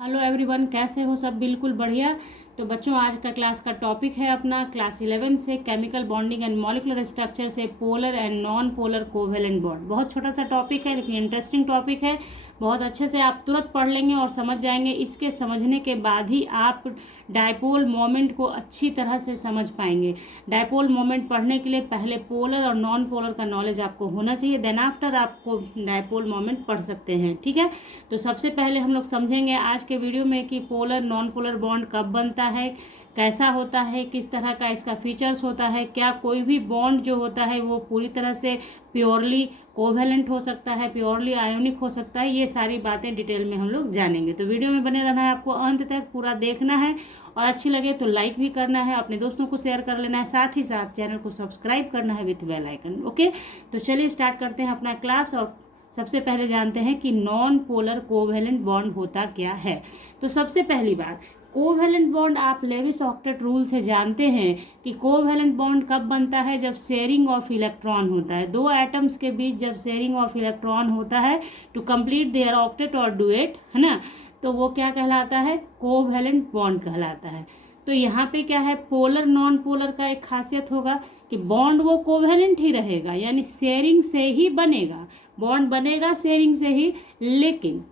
Hello everyone, कैसे हो सब? बिल्कुल बढ़िया। तो बच्चों, आज का क्लास का टॉपिक है अपना क्लास 11 से chemical bonding and molecular structure से polar and non polar covalent bond. बहुत छोटा सा टॉपिक है लेकिन इंटरेस्टिंग टॉपिक है। बहुत अच्छे से आप तुरंत पढ़ लेंगे और समझ जाएंगे। इसके समझने के बाद ही आप डायपोल मोमेंट को अच्छी तरह से समझ पाएंगे। डायपोल मोमेंट पढ़ने के लिए पहले पोलर और नॉन पोलर का नॉलेज आपको होना चाहिए, देन आफ्टर आपको डायपोल मोमेंट पढ़ सकते हैं। ठीक है, तो सबसे पहले हम लोग समझेंगे आज के वीडियो में कि पोलर नॉन पोलर बॉन्ड कब बनता है, कैसा होता है, किस तरह का इसका फीचर्स होता है, क्या कोई भी बॉन्ड जो होता है वो पूरी तरह से प्योरली कोवेलेंट हो सकता है, प्योरली आयोनिक हो सकता है। ये सारी बातें डिटेल में हम लोग जानेंगे। तो वीडियो में बने रहना है, आपको अंत तक पूरा देखना है और अच्छी लगे तो लाइक भी करना है, अपने दोस्तों को शेयर कर लेना है, साथ ही साथ चैनल को सब्सक्राइब करना है विथ बेल आइकन। ओके, तो चलिए स्टार्ट करते हैं अपना क्लास। और सबसे पहले जानते हैं कि नॉन पोलर कोवेलेंट बॉन्ड होता क्या है। तो सबसे पहली बात, कोवेलेंट बॉन्ड आप लेविस ऑक्टेट रूल से जानते हैं कि कोवेलेंट बॉन्ड कब बनता है, जब शेयरिंग ऑफ इलेक्ट्रॉन होता है। दो एटम्स के बीच जब शेयरिंग ऑफ इलेक्ट्रॉन होता है टू कंप्लीट देयर ऑक्टेट और डुएट, है ना, तो वो क्या कहलाता है? कोवेलेंट बॉन्ड कहलाता है। तो यहाँ पे क्या है, पोलर नॉन पोलर का एक खासियत होगा कि बॉन्ड वो कोवेलेंट ही रहेगा, यानी शेयरिंग से ही बनेगा। बॉन्ड बनेगा शेयरिंग से ही, लेकिन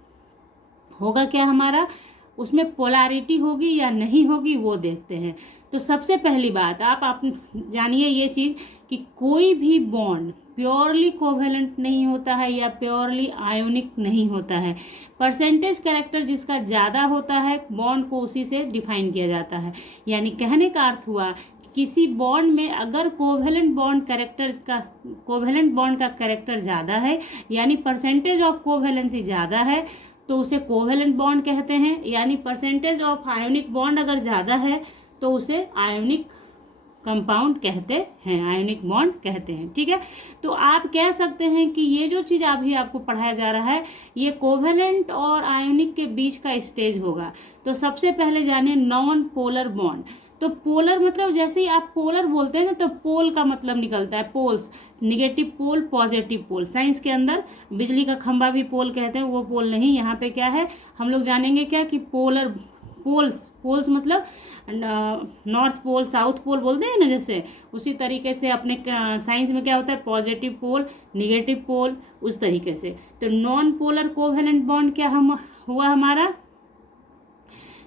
होगा क्या हमारा, उसमें पोलैरिटी होगी या नहीं होगी वो देखते हैं। तो सबसे पहली बात आप जानिए ये चीज़ कि कोई भी बॉन्ड प्योरली कोवेलेंट नहीं होता है या प्योरली आयोनिक नहीं होता है। परसेंटेज कैरेक्टर जिसका ज़्यादा होता है बॉन्ड को उसी से डिफाइन किया जाता है। यानी कहने का अर्थ हुआ किसी बॉन्ड में अगर कोवेलेंट बॉन्ड का कैरेक्टर ज़्यादा है, यानी परसेंटेज ऑफ कोवेलेंसी ज़्यादा है, तो उसे कोवेलेंट बॉन्ड कहते हैं। यानी परसेंटेज ऑफ आयोनिक बॉन्ड अगर ज़्यादा है तो उसे आयोनिक कंपाउंड कहते हैं, आयोनिक बॉन्ड कहते हैं। ठीक है, तो आप कह सकते हैं कि ये जो चीज़ अभी आपको पढ़ाया जा रहा है ये कोवेलेंट और आयोनिक के बीच का स्टेज होगा। तो सबसे पहले जानिए नॉन पोलर बॉन्ड। तो पोलर मतलब जैसे ही आप पोलर बोलते हैं ना, तो पोल का मतलब निकलता है पोल्स, निगेटिव पोल, पॉजिटिव पोल। साइंस के अंदर बिजली का खंभा भी पोल कहते हैं, वो पोल नहीं। यहाँ पे क्या है, हम लोग जानेंगे क्या कि पोलर पोल्स मतलब नॉर्थ पोल साउथ पोल बोलते हैं ना, जैसे उसी तरीके से अपने साइंस में क्या होता है, पॉजिटिव पोल, निगेटिव पोल, उस तरीके से। तो नॉन पोलर कोवेलेंट बॉन्ड क्या हुआ हमारा,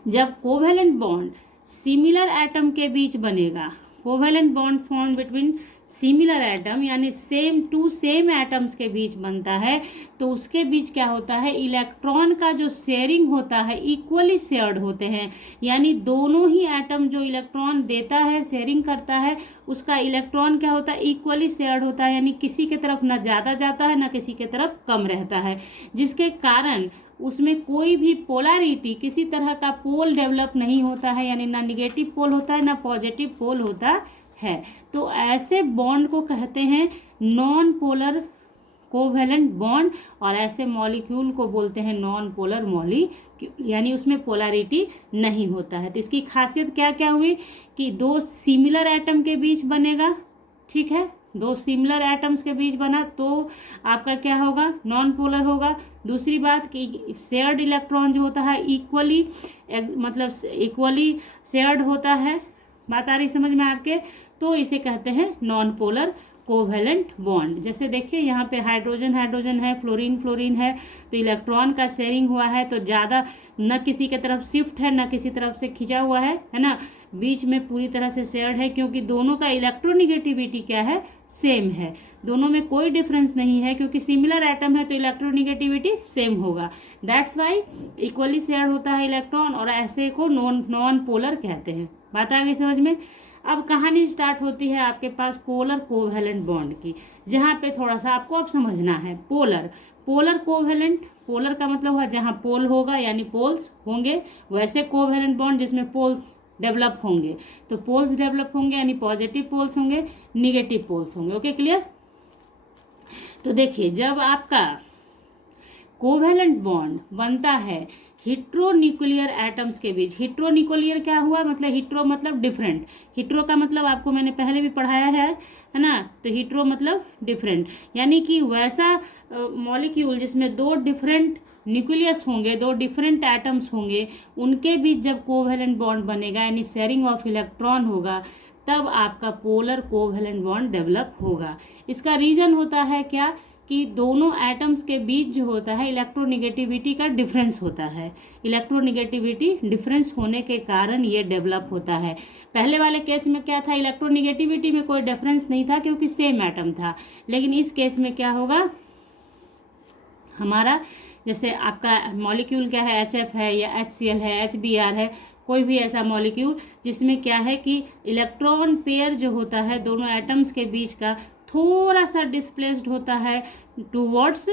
जब कोवेलेंट बॉन्ड सिमिलर एटम के बीच बनेगा। Covalent bond form between similar atom, यानी सेम टू सेम एटम्स के बीच बनता है, तो उसके बीच क्या होता है, इलेक्ट्रॉन का जो शेयरिंग होता है इक्वली शेयर्ड होते हैं। यानी दोनों ही एटम जो इलेक्ट्रॉन देता है, शेयरिंग करता है, उसका इलेक्ट्रॉन क्या होता है, इक्वली शेयर्ड होता है। यानी किसी के तरफ ना ज़्यादा जाता है ना किसी के तरफ कम रहता है, जिसके कारण उसमें कोई भी पोलैरिटी, किसी तरह का पोल डेवलप नहीं होता है। यानी ना निगेटिव पोल होता है ना पॉजिटिव पोल होता है। तो ऐसे बॉन्ड को कहते हैं नॉन पोलर कोवेलेंट बॉन्ड, और ऐसे मॉलिक्यूल को बोलते हैं नॉन पोलर मॉलिक्यूल, यानी उसमें पोलैरिटी नहीं होता है। तो इसकी खासियत क्या क्या हुई कि दो सिमिलर एटम के बीच बनेगा। ठीक है, दो सिमिलर एटम्स के बीच बना तो आपका क्या होगा, नॉन पोलर होगा। दूसरी बात कि शेयर्ड इलेक्ट्रॉन जो होता है इक्वली शेयर्ड होता है। बात आ रही समझ में आपके? तो इसे कहते हैं नॉन पोलर कोवेलेंट बॉन्ड। जैसे देखिए यहाँ पे हाइड्रोजन है, फ्लोरीन है, तो इलेक्ट्रॉन का शेयरिंग हुआ है, तो ज़्यादा न किसी के तरफ शिफ्ट है न किसी तरफ से खिंचा हुआ है ना, बीच में पूरी तरह से शेयर्ड है, क्योंकि दोनों का इलेक्ट्रोनिगेटिविटी क्या है, सेम है। दोनों में कोई डिफरेंस नहीं है, क्योंकि सिमिलर एटम है तो इलेक्ट्रोनिगेटिविटी सेम होगा। दैट्स वाई इक्वली शेयर्ड होता है इलेक्ट्रॉन, और ऐसे को नॉन पोलर कहते हैं। बात आ गई समझ में? अब कहानी स्टार्ट होती है आपके पास पोलर कोवेलेंट बॉन्ड की, जहाँ पे थोड़ा सा आपको अब समझना है। पोलर कोवेलेंट, पोलर का मतलब हुआ जहाँ पोल होगा यानी पोल्स होंगे, वैसे कोवेलेंट बॉन्ड जिसमें पोल्स डेवलप होंगे। तो पोल्स डेवलप होंगे यानी पॉजिटिव पोल्स होंगे, निगेटिव पोल्स होंगे। Okay, clear? तो देखिए जब आपका कोवेलेंट बॉन्ड बनता है हिट्रोन्यूक्लियर एटम्स के बीच, हिट्रोन्यूक्लियर क्या हुआ, मतलब हिट्रो मतलब डिफरेंट, हिट्रो का मतलब आपको मैंने पहले भी पढ़ाया है ना, तो हिट्रो मतलब डिफरेंट, यानी कि वैसा मॉलिक्यूल जिसमें दो डिफरेंट न्यूक्लियस होंगे, दो डिफरेंट एटम्स होंगे, उनके बीच जब कोवैलेंट बॉन्ड बनेगा यानी शेयरिंग ऑफ इलेक्ट्रॉन होगा, तब आपका पोलर कोवैलेंट बॉन्ड डेवलप होगा। इसका रीज़न होता है क्या कि दोनों एटम्स के बीच जो होता है इलेक्ट्रोनिगेटिविटी का डिफरेंस होता है। इलेक्ट्रोनिगेटिविटी डिफरेंस होने के कारण ये डेवलप होता है। पहले वाले केस में क्या था, इलेक्ट्रोनिगेटिविटी में कोई डिफरेंस नहीं था क्योंकि सेम एटम था। लेकिन इस केस में क्या होगा, हमारा जैसे आपका मॉलिक्यूल क्या है, HF है या HCl है, HBr है, कोई भी ऐसा मॉलिक्यूल जिसमें क्या है कि इलेक्ट्रॉन पेयर जो होता है दोनों एटम्स के बीच का थोड़ा सा डिस्प्लेस्ड होता है टूवर्ड्स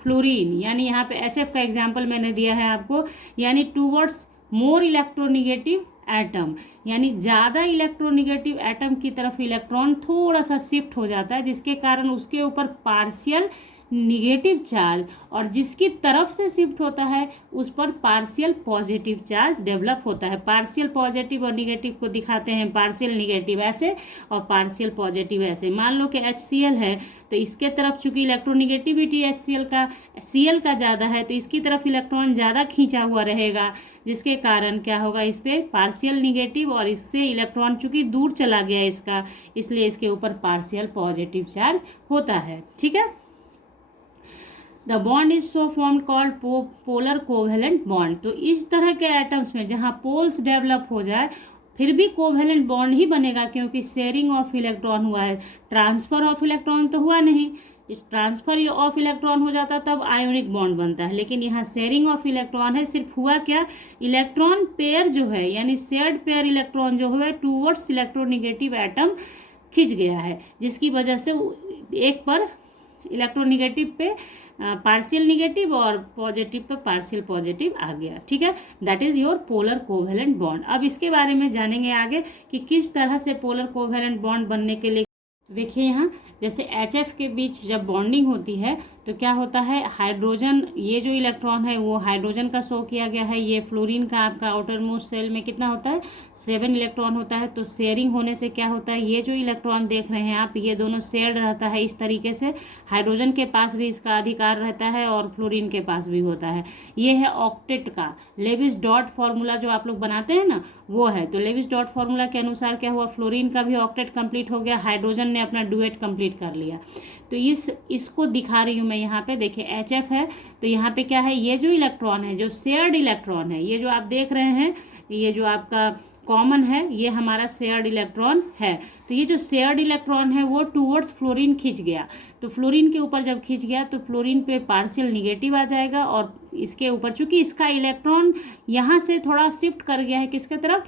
फ्लोरीन, यानी यहाँ पे HF का एग्जांपल मैंने दिया है आपको, यानी टूवर्ड्स मोर इलेक्ट्रोनिगेटिव एटम, यानी ज़्यादा इलेक्ट्रोनिगेटिव एटम की तरफ इलेक्ट्रॉन थोड़ा सा शिफ्ट हो जाता है, जिसके कारण उसके ऊपर पार्शियल निगेटिव चार्ज, और जिसकी तरफ से शिफ्ट होता है उस पर पार्शियल पॉजिटिव चार्ज डेवलप होता है। पार्शियल पॉजिटिव और निगेटिव को दिखाते हैं पार्शियल निगेटिव ऐसे और पार्शियल पॉजिटिव ऐसे। मान लो कि HCl है तो इसके तरफ चूंकि इलेक्ट्रोनिगेटिविटी Cl का ज़्यादा है तो इसकी तरफ इलेक्ट्रॉन ज़्यादा खींचा हुआ रहेगा, जिसके कारण क्या होगा, इस पर पार्शियल निगेटिव और इससे इलेक्ट्रॉन चूंकि दूर चला गया इसका, इसलिए इसके ऊपर पार्शियल पॉजिटिव चार्ज होता है। ठीक है, the bond is so form called polar covalent bond. तो इस तरह के एटम्स में जहाँ पोल्स डेवलप हो जाए फिर भी कोवैलेंट बॉन्ड ही बनेगा, क्योंकि शेयरिंग ऑफ इलेक्ट्रॉन हुआ है, ट्रांसफर ऑफ इलेक्ट्रॉन तो हुआ नहीं। ट्रांसफर ऑफ इलेक्ट्रॉन हो जाता तब आयोनिक बॉन्ड बनता है, लेकिन यहाँ शेयरिंग ऑफ इलेक्ट्रॉन है। सिर्फ हुआ क्या, इलेक्ट्रॉन पेयर जो है यानी शेयर्ड पेयर इलेक्ट्रॉन जो है टूवर्ड्स इलेक्ट्रोनिगेटिव एटम खिंच गया है, जिसकी वजह से एक पर इलेक्ट्रोनिगेटिव पे पार्शियल निगेटिव और पॉजिटिव पे पार्शियल पॉजिटिव आ गया। ठीक है, that is your polar covalent bond. अब इसके बारे में जानेंगे आगे कि किस तरह से पोलर कोवैलेंट बॉन्ड बनने के लिए। देखिए यहाँ जैसे HF के बीच जब बॉन्डिंग होती है तो क्या होता है, हाइड्रोजन, ये जो इलेक्ट्रॉन है वो हाइड्रोजन का शो किया गया है। ये फ्लोरीन का आपका आउटर मोस्ट सेल में कितना होता है, 7 इलेक्ट्रॉन होता है। तो शेयरिंग होने से क्या होता है, ये जो इलेक्ट्रॉन देख रहे हैं आप, ये दोनों शेयर्ड रहता है इस तरीके से। हाइड्रोजन के पास भी इसका अधिकार रहता है और फ्लोरीन के पास भी होता है। ये है ऑक्टेट का लेविस डॉट फार्मूला जो आप लोग बनाते हैं ना, वो है। तो लेविस डॉट फार्मूला के अनुसार क्या हुआ, फ्लोरीन का भी ऑक्टेट कंप्लीट हो गया, हाइड्रोजन ने अपना डुएट कंप्लीट कर लिया। तो इसको दिखा रही हूँ मैं यहाँ पे। देखिए HF है तो यहाँ पे क्या है, ये जो इलेक्ट्रॉन है जो शेयर्ड इलेक्ट्रॉन है, ये जो आप देख रहे हैं, ये जो आपका कॉमन है, ये हमारा शेयर्ड इलेक्ट्रॉन है। तो ये जो शेयर्ड इलेक्ट्रॉन है वो टूवर्ड्स फ्लोरीन खींच गया। तो फ्लोरीन के ऊपर जब खींच गया तो फ्लोरीन पे पार्शियल निगेटिव आ जाएगा, और इसके ऊपर चूंकि इसका इलेक्ट्रॉन यहाँ से थोड़ा शिफ्ट कर गया है किसके तरफ,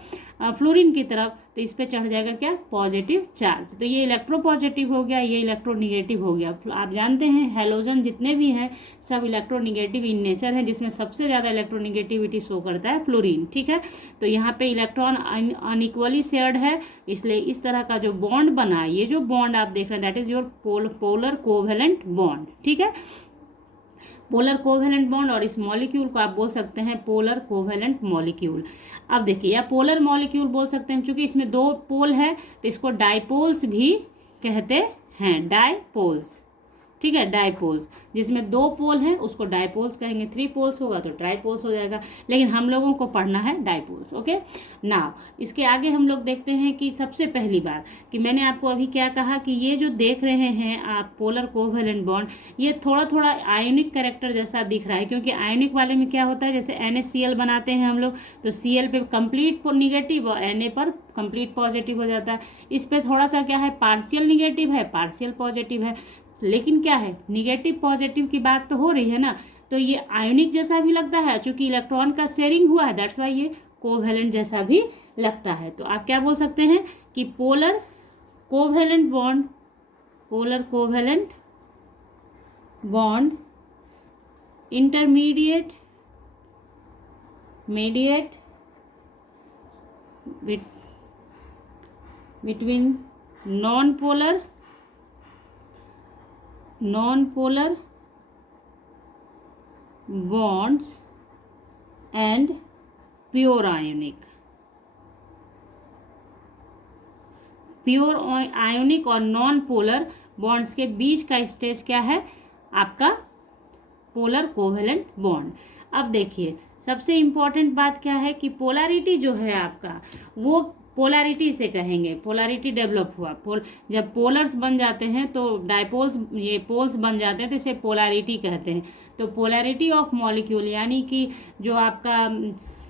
फ्लोरीन की तरफ, तो इस पर चढ़ जाएगा क्या, पॉजिटिव चार्ज। तो ये इलेक्ट्रो पॉजिटिव हो गया, ये इलेक्ट्रो निगेटिव हो गया। आप जानते हैं हेलोजन जितने भी हैं सब इलेक्ट्रो निगेटिव इन नेचर है, जिसमें सबसे ज़्यादा इलेक्ट्रो निगेटिविटी शो करता है फ्लोरीन। ठीक है, तो यहाँ पे इलेक्ट्रॉन अनइक्वली शेयर्ड है, इसलिए इस तरह का जो बॉन्ड बना, ये जो बॉन्ड आप देख रहे हैं that is your polar covalent bond. ठीक है, पोलर कोवैलेंट बॉन्ड, और इस मॉलिक्यूल को आप बोल सकते हैं पोलर कोवैलेंट मॉलिक्यूल। अब देखिए, या पोलर मॉलिक्यूल बोल सकते हैं, क्योंकि इसमें 2 पोल है तो इसको डाइपोल्स भी कहते हैं, डाइपोल्स। ठीक है, डाइपोल्स, जिसमें 2 पोल हैं उसको डाइपोल्स कहेंगे, 3 पोल्स होगा तो ट्राइपोल्स हो जाएगा, लेकिन हम लोगों को पढ़ना है डाइपोल्स। ओके, नाउ इसके आगे हम लोग देखते हैं कि सबसे पहली बात कि मैंने आपको अभी क्या कहा कि ये जो देख रहे हैं आप पोलर कोवैलेंट बॉन्ड, ये थोड़ा थोड़ा आयोनिक कैरेक्टर जैसा दिख रहा है, क्योंकि आयोनिक वाले में क्या होता है, जैसे NaCl बनाते हैं हम लोग तो Cl पे कंप्लीट निगेटिव और Na पर कंप्लीट पॉजिटिव हो जाता है। इस पर थोड़ा सा क्या है, पार्शियल निगेटिव है, पार्शियल पॉजिटिव है, लेकिन क्या है, निगेटिव पॉजिटिव की बात तो हो रही है ना, तो ये आयोनिक जैसा भी लगता है, चूंकि इलेक्ट्रॉन का शेयरिंग हुआ है दैट्स वाई ये कोवैलेंट जैसा भी लगता है। तो आप क्या बोल सकते हैं कि polar covalent bond, polar covalent bond intermediate between non-polar bonds and pure ionic। Pure ionic और नॉन पोलर बॉन्ड्स के बीच का स्टेज क्या है आपका, पोलर कोवेलेंट बॉन्ड। अब देखिए सबसे इम्पॉर्टेंट बात क्या है कि पोलैरिटी जो है आपका वो पोलैरिटी से कहेंगे, पोलैरिटी डेवलप हुआ जब पोलर्स बन जाते हैं तो डायपोल्स ये पोल्स बन जाते हैं तो इसे पोलैरिटी कहते हैं। तो पोलैरिटी ऑफ मॉलिक्यूल यानी कि जो आपका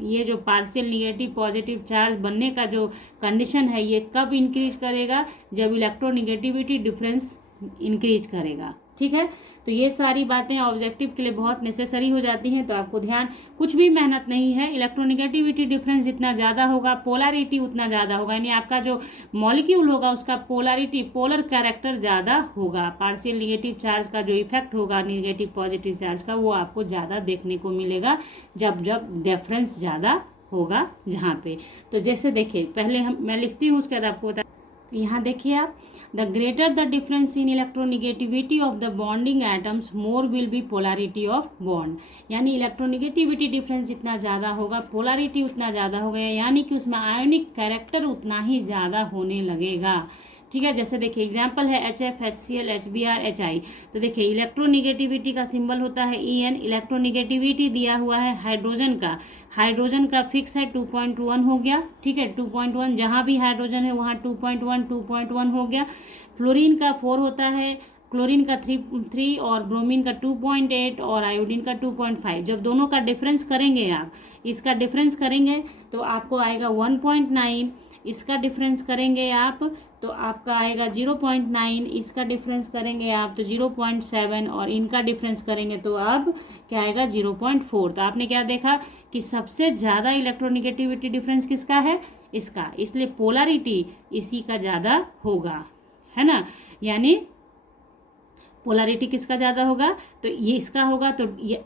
ये जो पार्शियल निगेटिव पॉजिटिव चार्ज बनने का जो कंडीशन है ये कब इंक्रीज करेगा, जब इलेक्ट्रोनिगेटिविटी डिफरेंस इंक्रीज करेगा। ठीक है, तो ये सारी बातें ऑब्जेक्टिव के लिए बहुत नेसेसरी हो जाती हैं, तो आपको ध्यान, कुछ भी मेहनत नहीं है, इलेक्ट्रोनिगेटिविटी डिफरेंस जितना ज़्यादा होगा पोलैरिटी उतना ज़्यादा होगा, यानी आपका जो मॉलिक्यूल होगा उसका पोलैरिटी पोलर कैरेक्टर ज़्यादा होगा, पार्शियल निगेटिव चार्ज का जो इफेक्ट होगा निगेटिव पॉजिटिव चार्ज का वो आपको ज़्यादा देखने को मिलेगा जब जब डिफरेंस ज़्यादा होगा जहाँ पे। तो जैसे देखिए पहले मैं लिखती हूँ उसके बाद आपको बता। तो यहाँ देखिए आप, the greater the difference in electronegativity of the bonding atoms more will be polarity of bond, यानी इलेक्ट्रोनिगेटिविटी डिफरेंस जितना ज़्यादा होगा पोलैरिटी उतना ज़्यादा होगा, यानी कि उसमें आयोनिक कैरेक्टर उतना ही ज़्यादा होने लगेगा। ठीक है, जैसे देखिए एग्जाम्पल है HF, HCl, HBr, HI। तो देखिए इलेक्ट्रोनिगेटिविटी का सिंबल होता है En, इलेक्ट्रोनिगेटिविटी दिया हुआ है हाइड्रोजन का फिक्स है 2.1 हो गया। ठीक है, 2.1 जहाँ भी हाइड्रोजन है वहाँ 2.1 हो गया। फ्लोरीन का 4 होता है, क्लोरीन का 3 और ब्रोमीन का 2.8 और आयोडीन का 2.5। जब दोनों का डिफरेंस करेंगे आप, इसका डिफरेंस करेंगे तो आपको आएगा 1.9, इसका डिफरेंस करेंगे आप तो आपका आएगा 0.9, इसका डिफरेंस करेंगे आप तो 0.7 और इनका डिफरेंस करेंगे तो अब क्या आएगा 0.4। तो आपने क्या देखा कि सबसे ज़्यादा इलेक्ट्रोनिगेटिविटी डिफरेंस किसका है, इसका, इसलिए पोलैरिटी इसी का ज़्यादा होगा, है ना, यानी पोलैरिटी किसका ज़्यादा होगा तो ये इसका होगा। तो ये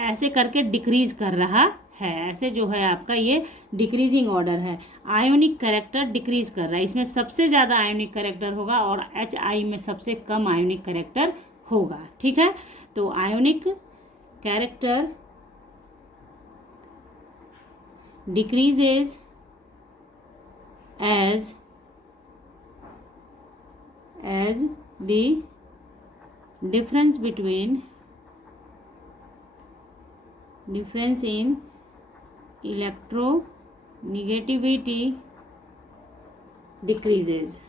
ऐसे करके डिक्रीज कर रहा है, ऐसे जो है आपका ये डिक्रीजिंग ऑर्डर है, आयोनिक कैरेक्टर डिक्रीज कर रहा है, इसमें सबसे ज़्यादा आयोनिक कैरेक्टर होगा और HI में सबसे कम आयोनिक कैरेक्टर होगा। ठीक है, तो ionic character decreases as the difference in electronegativity decreases।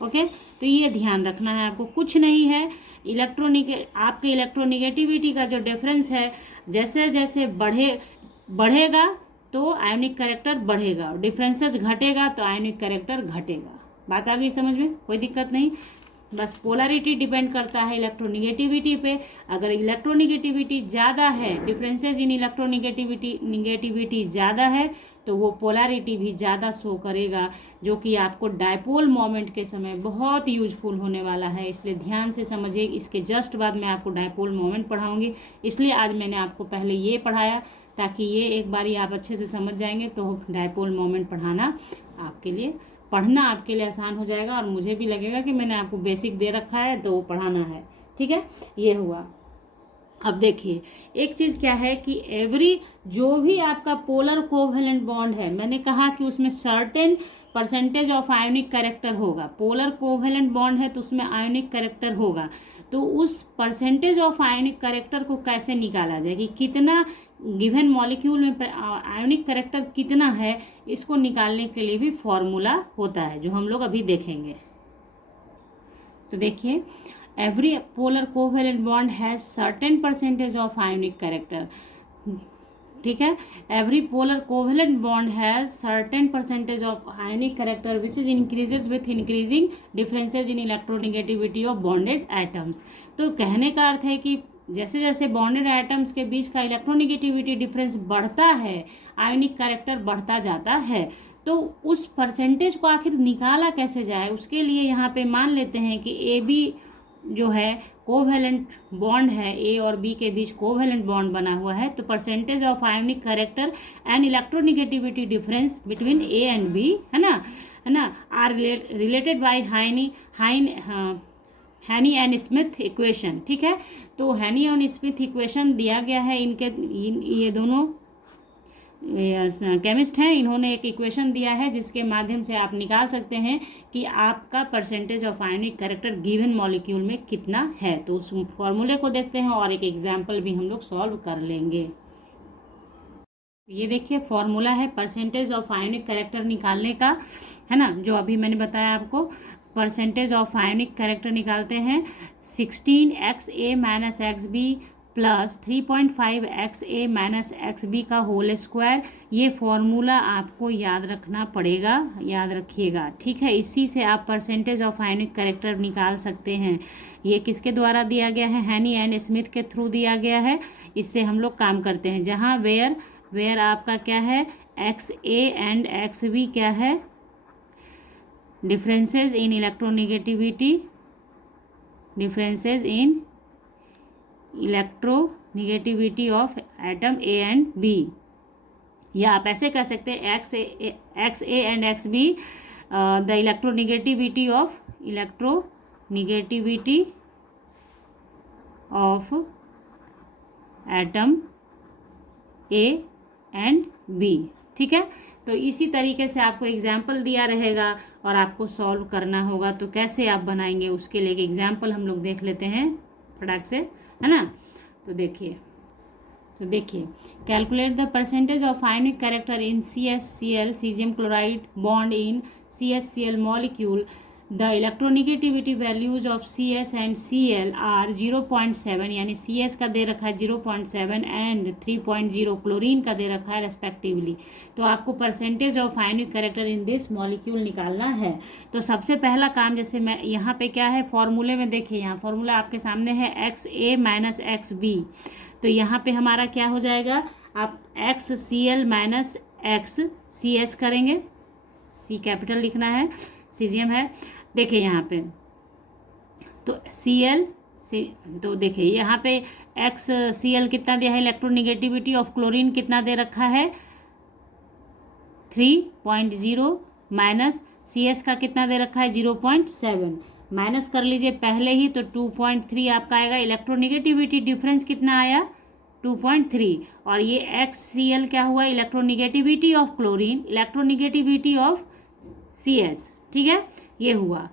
Okay, तो ये ध्यान रखना है आपको, कुछ नहीं है, आपके इलेक्ट्रोनिगेटिविटी का जो डिफरेंस है जैसे जैसे बढ़ेगा तो आयोनिक कैरेक्टर बढ़ेगा, डिफरेंसेस घटेगा तो आयोनिक कैरेक्टर घटेगा। बात आ गई समझ में, कोई दिक्कत नहीं, बस पोलैरिटी डिपेंड करता है इलेक्ट्रोनिगेटिविटी पे। अगर इलेक्ट्रोनिगेटिविटी ज़्यादा है, डिफरेंसेस इन निगेटिविटी ज़्यादा है तो वो पोलैरिटी भी ज़्यादा शो करेगा, जो कि आपको डायपोल मोमेंट के समय बहुत यूजफुल होने वाला है, इसलिए ध्यान से समझिए। इसके जस्ट बाद मैं आपको डायपोल मोमेंट पढ़ाऊँगी, इसलिए आज मैंने आपको पहले ये पढ़ाया ताकि ये एक बारी आप अच्छे से समझ जाएंगे तो डायपोल मोमेंट पढ़ना आपके लिए आसान हो जाएगा और मुझे भी लगेगा कि मैंने आपको बेसिक दे रखा है तो वो पढ़ाना है। ठीक है, ये हुआ। अब देखिए एक चीज़ क्या है कि जो भी आपका पोलर कोवेलेंट बॉन्ड है, मैंने कहा कि उसमें certain percentage of ionic character होगा। पोलर कोवेलेंट बॉन्ड है तो उसमें आयोनिक कैरेक्टर होगा, तो उस परसेंटेज ऑफ आयोनिक कैरेक्टर को कैसे निकाला जाए कि कितना गिवन मॉलिक्यूल में आयोनिक कैरेक्टर कितना है, इसको निकालने के लिए भी फॉर्मूला होता है जो हम लोग अभी देखेंगे। तो देखिए every polar covalent bond has certain percentage of ionic character. ठीक है, every polar covalent bond has certain percentage of ionic character which is increases with increasing differences in electronegativity of bonded atoms. तो कहने का अर्थ है कि जैसे जैसे bonded atoms के बीच का इलेक्ट्रोनिगेटिविटी डिफरेंस बढ़ता है, आयोनिक कैरेक्टर बढ़ता जाता है, तो उस परसेंटेज को आखिर निकाला कैसे जाए, उसके लिए यहाँ पे मान लेते हैं कि AB जो है कोवेलेंट बॉन्ड है, A और B के बीच कोवेलेंट बॉन्ड बना हुआ है, तो percentage of ionic character and electronegativity difference between A and B है ना आर रिलेटेड बाय हैनी एंड स्मिथ इक्वेशन। ठीक है, तो हैनी और स्मिथ इक्वेशन दिया गया है, ये दोनों केमिस्ट हैं, इन्होंने एक इक्वेशन दिया है जिसके माध्यम से आप निकाल सकते हैं कि आपका percentage of ionic character given molecule में कितना है। तो उस फॉर्मूले को देखते हैं और एक एग्जाम्पल भी हम लोग सॉल्व कर लेंगे। ये देखिए फॉर्मूला है परसेंटेज ऑफ आयोनिक कैरेक्टर निकालने का, है ना, जो अभी मैंने बताया आपको। परसेंटेज ऑफ आयोनिक कैरेक्टर निकालते हैं 16XA minus XB plus 3.5XA minus XB का होल स्क्वायर। ये फॉर्मूला आपको याद रखना पड़ेगा, याद रखिएगा, ठीक है। इसी से आप परसेंटेज ऑफ आयोनिक कैरेक्टर निकाल सकते हैं। ये किसके द्वारा दिया गया है? हैनी एंड स्मिथ के थ्रू दिया गया है। इससे हम लोग काम करते हैं, जहाँ वेयर आपका क्या है, XA एंड XB क्या है, differences in electronegativity, differences in electronegativity of atom A and B। या आप ऐसे कर सकते हैं XA and XB the electronegativity of atom A and B, ठीक है। तो इसी तरीके से आपको एग्जाम्पल दिया रहेगा और आपको सॉल्व करना होगा। तो कैसे आप बनाएंगे उसके लिए एक एग्जाम्पल हम लोग देख लेते हैं फटाक से, है ना। तो देखिए calculate the percentage of ionic character in CaCl caesium chloride bond in CaCl molecule. The electronegativity values of CS and Cl are 0.7, यानी CS का दे रखा है 0.7 एंड 3.0 क्लोरीन का दे रखा है रेस्पेक्टिवली। तो आपको percentage of ionic character in this molecule निकालना है। तो सबसे पहला काम, जैसे मैं यहाँ पे क्या है फॉर्मूले में, देखिए यहाँ फॉर्मूला आपके सामने है XA माइनस XB। तो यहाँ पे हमारा क्या हो जाएगा, आप XCl माइनस XCS करेंगे, C कैपिटल लिखना है, सीजियम है। देखिए यहाँ पे तो तो देखिए यहाँ पे XCl कितना दिया है, इलेक्ट्रोनिगेटिविटी ऑफ क्लोरीन कितना दे रखा है 3.0 माइनस CS का कितना दे रखा है 0.7, माइनस कर लीजिए पहले ही, तो 2.3 आपका आएगा। इलेक्ट्रोनिगेटिविटी डिफरेंस कितना आया 2.3, और ये XCl क्या हुआ, electronegativity of chlorine, electronegativity of CS, ठीक है, ये हुआ।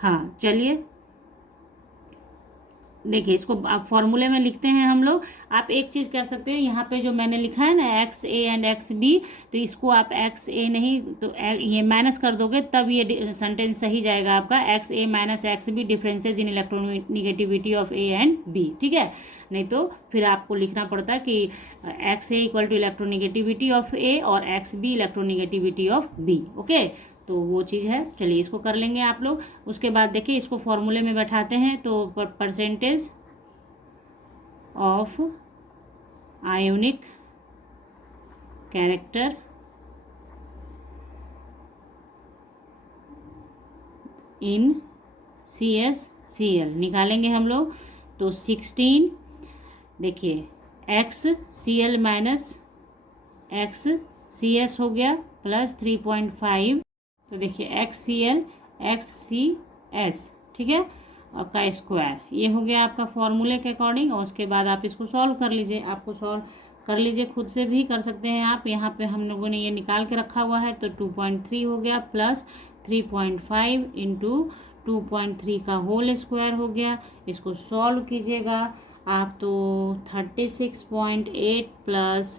हाँ चलिए देखिए इसको आप फॉर्मूले में लिखते हैं हम लोग। आप एक चीज़ कर सकते हैं, यहाँ पे जो मैंने लिखा है ना XA एंड XB, तो इसको आप XA नहीं तो ये माइनस कर दोगे तब ये सेंटेंस सही जाएगा आपका, XA minus XB differences in electronegativity of A and B, ठीक है। नहीं तो फिर आपको लिखना पड़ता कि XA equal to electronegativity of A और XB electronegativity of B, okay. तो वो चीज़ है, चलिए इसको कर लेंगे आप लोग। उसके बाद देखिए इसको फॉर्मूले में बैठाते हैं, तो percentage of ionic character in CaCl निकालेंगे हम लोग। तो 16 देखिए XCl माइनस XCS हो गया प्लस 3.5, तो देखिए XCl XCS, ठीक है, और का स्क्वायर, ये हो गया आपका फॉर्मूले के अकॉर्डिंग। और उसके बाद आप इसको सॉल्व कर लीजिए, आपको सॉल्व कर लीजिए, खुद से भी कर सकते हैं आप। यहाँ पे हम लोगों ने ये निकाल के रखा हुआ है, तो 2.3 हो गया प्लस 3.5 इंटू 2.3 का होल स्क्वायर हो गया। इसको सॉल्व कीजिएगा आप, तो 36.8 प्लस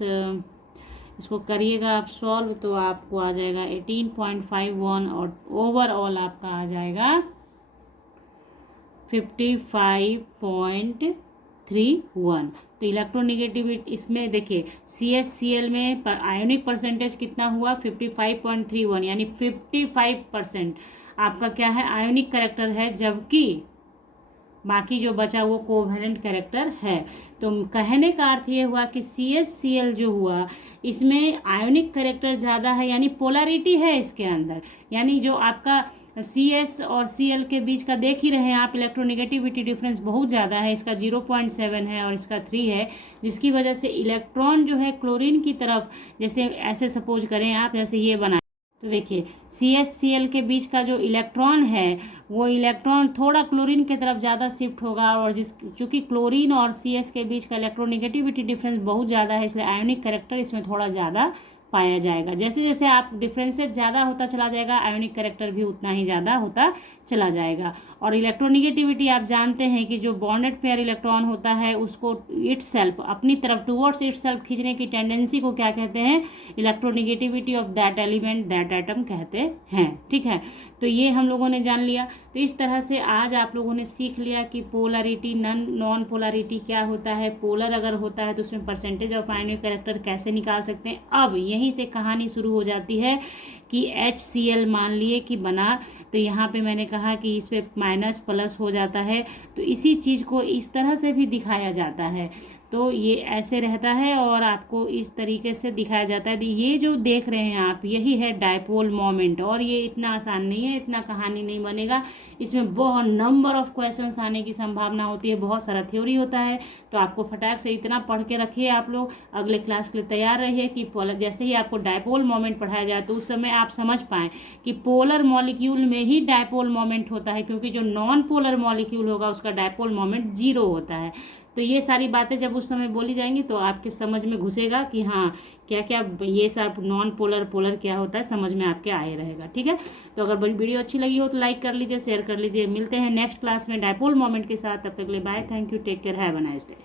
इसको करिएगा आप सॉल्व, तो आपको आ जाएगा 18.51 और ओवरऑल आपका आ जाएगा 55.31। तो इलेक्ट्रोनिगेटिविटी इसमें देखिए CaCl में आयोनिक परसेंटेज कितना हुआ 55.31, यानी 55% आपका क्या है आयोनिक कैरेक्टर है, जबकि बाकी जो बचा वो कोवेलेंट कैरेक्टर है। तो कहने का अर्थ ये हुआ कि CaCl जो हुआ इसमें आयोनिक कैरेक्टर ज़्यादा है, यानी पोलैरिटी है इसके अंदर, यानी जो आपका CS और Cl के बीच का देख ही रहे हैं आप, इलेक्ट्रोनिगेटिविटी डिफरेंस बहुत ज़्यादा है, इसका 0.7 है और इसका 3 है, जिसकी वजह से इलेक्ट्रॉन जो है क्लोरीन की तरफ, जैसे ऐसे सपोज करें आप, जैसे ये बनाए तो देखिए CH Cl के बीच का जो इलेक्ट्रॉन है वो इलेक्ट्रॉन थोड़ा क्लोरीन की तरफ ज़्यादा शिफ्ट होगा, और चूँकि क्लोरीन और CH के बीच का इलेक्ट्रोनेगेटिविटी डिफरेंस बहुत ज़्यादा है, इसलिए आयोनिक कैरेक्टर इसमें थोड़ा ज़्यादा पाया जाएगा। जैसे जैसे आप डिफरेंसेस ज़्यादा होता चला जाएगा, आयोनिक कैरेक्टर भी उतना ही ज़्यादा होता चला जाएगा। और इलेक्ट्रोनिगेटिविटी आप जानते हैं कि जो बॉन्डेड पेयर इलेक्ट्रॉन होता है उसको इटसेल्फ अपनी तरफ टूवर्ड्स इटसेल्फ खींचने की टेंडेंसी को क्या कहते हैं, electronegativity of that element that atom कहते हैं। ठीक है, तो ये हम लोगों ने जान लिया। तो इस तरह से आज आप लोगों ने सीख लिया कि पोलरिटी नॉन पोलरिटी क्या होता है, पोलर अगर होता है तो उसमें परसेंटेज ऑफ आयोनिक कैरेक्टर कैसे निकाल सकते हैं। अब यहीं से कहानी शुरू हो जाती है कि HCl मान लिए कि बना, तो यहाँ पे मैंने कहा कि इस पे माइनस प्लस हो जाता है, तो इसी चीज़ को इस तरह से भी दिखाया जाता है। तो ये ऐसे रहता है और आपको इस तरीके से दिखाया जाता है। ये जो देख रहे हैं आप, यही है डायपोल मोमेंट। और ये इतना आसान नहीं है, इतना कहानी नहीं बनेगा, इसमें बहुत नंबर ऑफ क्वेश्चंस आने की संभावना होती है, बहुत सारा थ्योरी होता है। तो आपको फटाक से इतना पढ़ के रखिए आप लोग, अगले क्लास के लिए तैयार रहिए कि जैसे ही आपको डायपोल मोमेंट पढ़ाया जाए तो उस समय आप समझ पाएँ कि पोलर मॉलिक्यूल में ही डायपोल मोमेंट होता है, क्योंकि जो नॉन पोलर मॉलिक्यूल होगा उसका डायपोल मोमेंट 0 होता है। तो ये सारी बातें जब उस समय बोली जाएंगी तो आपके समझ में घुसेगा कि हाँ क्या क्या ये सब नॉन पोलर पोलर क्या होता है, समझ में आपके आए रहेगा। ठीक है, तो अगर वीडियो अच्छी लगी हो तो लाइक कर लीजिए, शेयर कर लीजिए। मिलते हैं नेक्स्ट क्लास में डायपोल मोमेंट के साथ, तब तक के लिए bye, thank you, take care, have a nice day.